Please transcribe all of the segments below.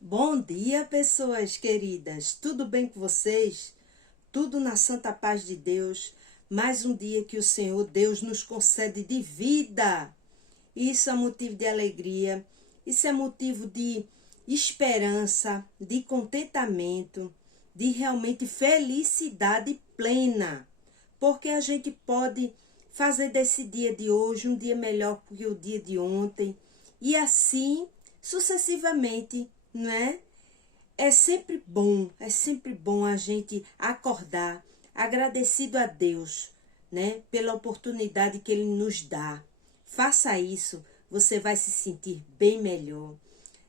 Bom dia, pessoas queridas. Tudo bem com vocês? Tudo na santa paz de Deus. Mais um dia que o Senhor Deus nos concede de vida. Isso é motivo de alegria. Isso é motivo de esperança, de contentamento, de realmente felicidade plena. Porque a gente pode fazer desse dia de hoje um dia melhor que o dia de ontem. E assim sucessivamente, não é? É sempre bom a gente acordar agradecido a Deus, né, pela oportunidade que Ele nos dá. Faça isso, você vai se sentir bem melhor.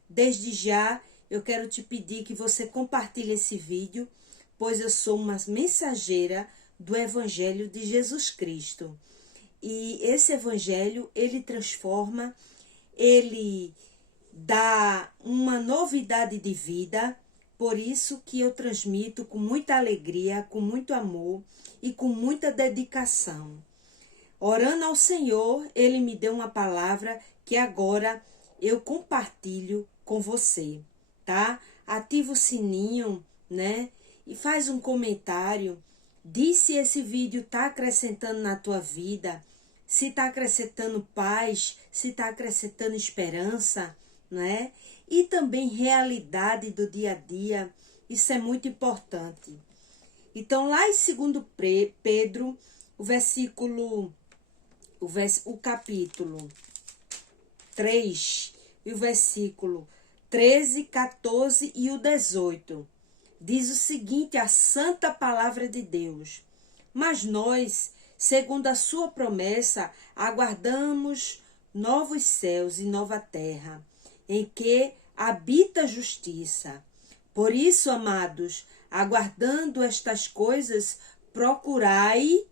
Desde já, eu quero te pedir que você compartilhe esse vídeo, pois eu sou uma mensageira do Evangelho de Jesus Cristo. E esse Evangelho, ele transforma, ele dá uma novidade de vida, por isso que eu transmito com muita alegria, com muito amor e com muita dedicação. Orando ao Senhor, Ele me deu uma palavra que agora eu compartilho com você, tá? Ativa o sininho, né? E faz um comentário. Diz se esse vídeo está acrescentando na tua vida, se está acrescentando paz, se está acrescentando esperança, né? E também realidade do dia a dia, isso é muito importante. Então, lá em 2 Pedro, o capítulo 3, e o versículo 13, 14 e o 18, diz o seguinte, a santa palavra de Deus. Mas nós, segundo a sua promessa, aguardamos novos céus e nova terra, em que habita a justiça. Por isso, amados, aguardando estas coisas, procurai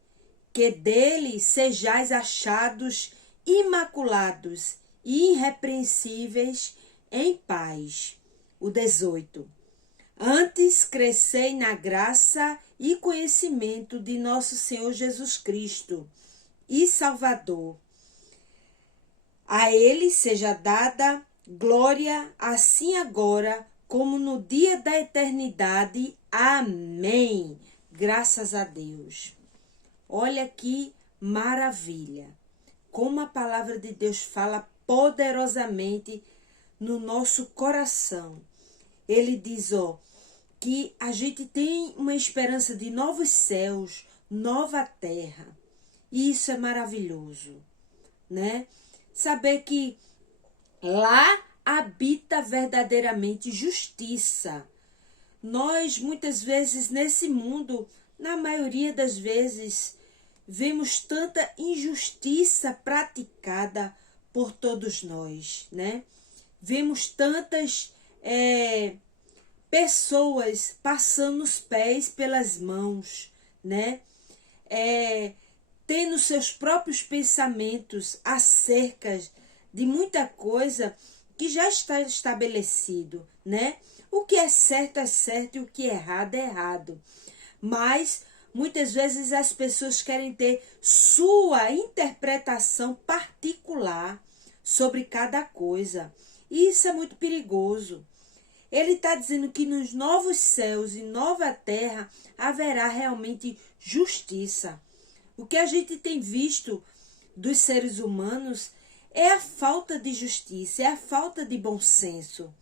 que dele sejais achados imaculados e irrepreensíveis em paz. O 18. Antes crescei na graça e conhecimento de nosso Senhor Jesus Cristo e Salvador. A ele seja dada glória, assim agora como no dia da eternidade. Amém. Graças a Deus. Olha que maravilha. Como a palavra de Deus fala poderosamente no nosso coração. Ele diz, que a gente tem uma esperança de novos céus, nova terra. E isso é maravilhoso, né? Saber que lá habita verdadeiramente justiça. Nós, muitas vezes, nesse mundo, na maioria das vezes, vemos tanta injustiça praticada por todos nós, né? Vemos tantas pessoas passando os pés pelas mãos, né? Tendo seus próprios pensamentos acerca de muita coisa que já está estabelecido, né? O que é certo e o que é errado. Mas muitas vezes as pessoas querem ter sua interpretação particular sobre cada coisa. E isso é muito perigoso. Ele está dizendo que nos novos céus e nova terra haverá realmente justiça. O que a gente tem visto dos seres humanos é a falta de justiça, é a falta de bom senso.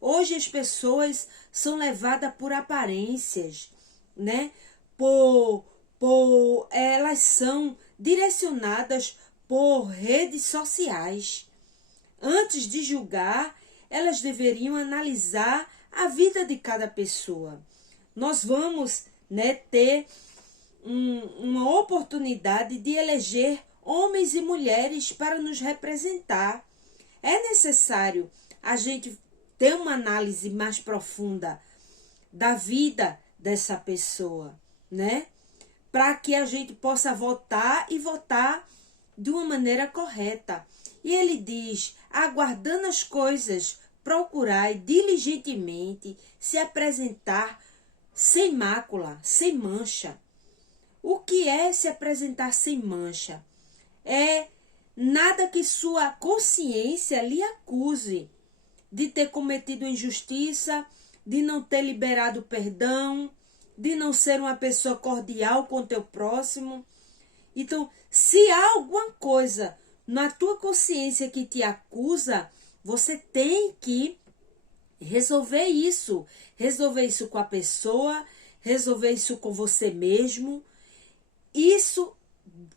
Hoje as pessoas são levadas por aparências, né? Elas são direcionadas por redes sociais. Antes de julgar, elas deveriam analisar a vida de cada pessoa. Nós vamos, né, ter uma oportunidade de eleger homens e mulheres para nos representar. É necessário a gente ter uma análise mais profunda da vida dessa pessoa, né? Para que a gente possa votar e votar de uma maneira correta. E ele diz, aguardando as coisas, procurai diligentemente se apresentar sem mácula, sem mancha. O que é se apresentar sem mancha? É nada que sua consciência lhe acuse. de ter cometido injustiça, de não ter liberado perdão, de não ser uma pessoa cordial com o teu próximo. Então, se há alguma coisa na tua consciência que te acusa, você tem que resolver isso. Resolver isso com a pessoa, resolver isso com você mesmo. Isso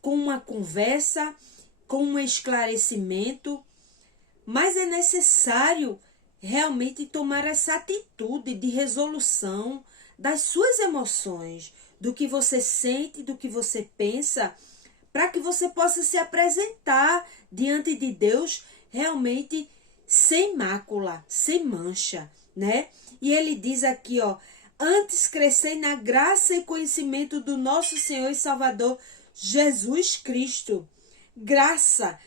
com uma conversa, com um esclarecimento. Mas é necessário realmente tomar essa atitude de resolução das suas emoções, do que você sente, do que você pensa, para que você possa se apresentar diante de Deus realmente sem mácula, sem mancha, né? E ele diz aqui, ó, antes crescei na graça e conhecimento do nosso Senhor e Salvador Jesus Cristo. Graça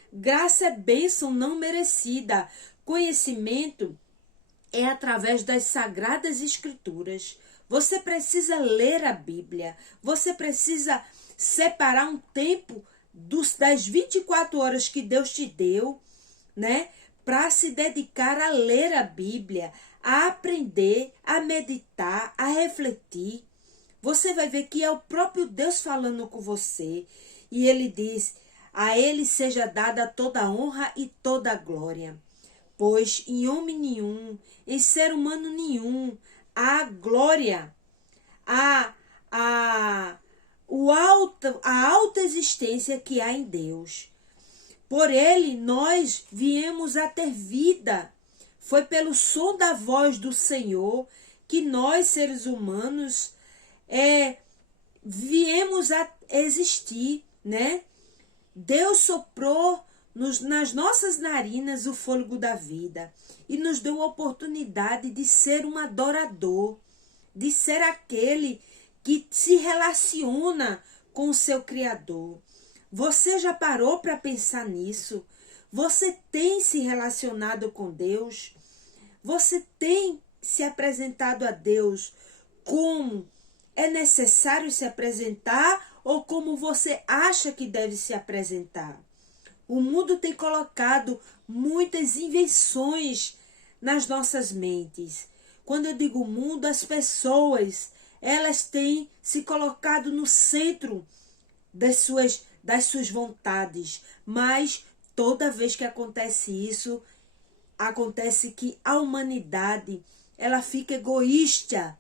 é bênção não merecida. Conhecimento é através das Sagradas Escrituras. Você precisa ler a Bíblia. Você precisa separar um tempo das 24 horas que Deus te deu, né? Para se dedicar a ler a Bíblia, a aprender, a meditar, a refletir. Você vai ver que é o próprio Deus falando com você. E ele diz, a ele seja dada toda a honra e toda a glória. Pois em homem nenhum, em ser humano nenhum, há glória, a alta existência que há em Deus. Por ele nós viemos a ter vida. Foi pelo som da voz do Senhor que nós, seres humanos, viemos a existir, né? Deus soprou nas nossas narinas o fôlego da vida e nos deu a oportunidade de ser um adorador, de ser aquele que se relaciona com o seu Criador. Você já parou para pensar nisso? Você tem se relacionado com Deus? Você tem se apresentado a Deus como é necessário se apresentar ou como você acha que deve se apresentar? O mundo tem colocado muitas invenções nas nossas mentes. Quando eu digo mundo, as pessoas, elas têm se colocado no centro das suas vontades. Mas toda vez que acontece isso, acontece que a humanidade, ela fica egoísta.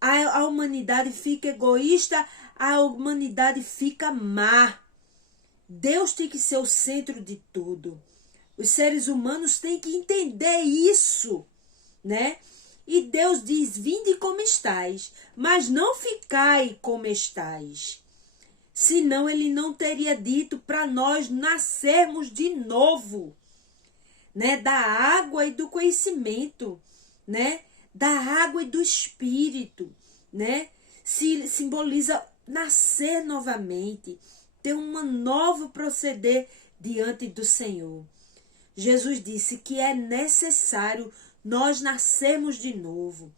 A humanidade fica egoísta, a humanidade fica má. Deus tem que ser o centro de tudo. Os seres humanos têm que entender isso, né? E Deus diz, vinde como estáis, mas não ficai como estáis. Senão ele não teria dito para nós nascermos de novo, né? Da água e do conhecimento, né? Da água e do espírito, né? Simboliza nascer novamente, ter um novo proceder diante do Senhor. Jesus disse que é necessário nós nascermos de novo.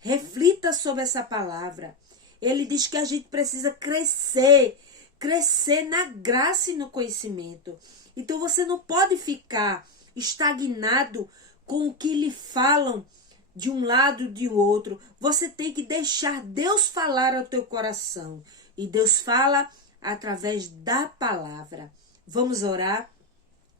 Reflita sobre essa palavra. Ele diz que a gente precisa crescer na graça e no conhecimento. Então você não pode ficar estagnado com o que lhe falam de um lado e de outro. Você tem que deixar Deus falar ao teu coração. E Deus fala através da palavra. Vamos orar?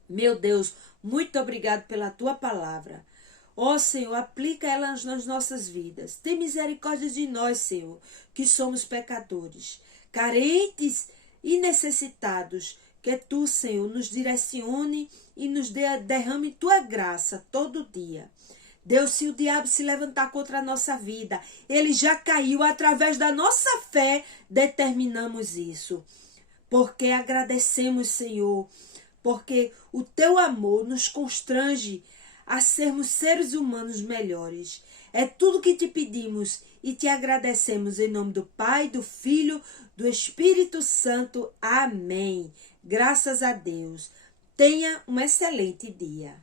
Meu Deus, muito obrigado pela tua palavra. Ó Senhor, aplica ela nas nossas vidas. Tem misericórdia de nós, Senhor, que somos pecadores, carentes e necessitados. Que tu, Senhor, nos direcione e nos derrame tua graça todo dia. Deus, se o diabo se levantar contra a nossa vida, ele já caiu. Através da nossa fé, determinamos isso. Porque agradecemos, Senhor, porque o teu amor nos constrange a sermos seres humanos melhores. É tudo que te pedimos e te agradecemos em nome do Pai, do Filho, do Espírito Santo. Amém. Graças a Deus. Tenha um excelente dia.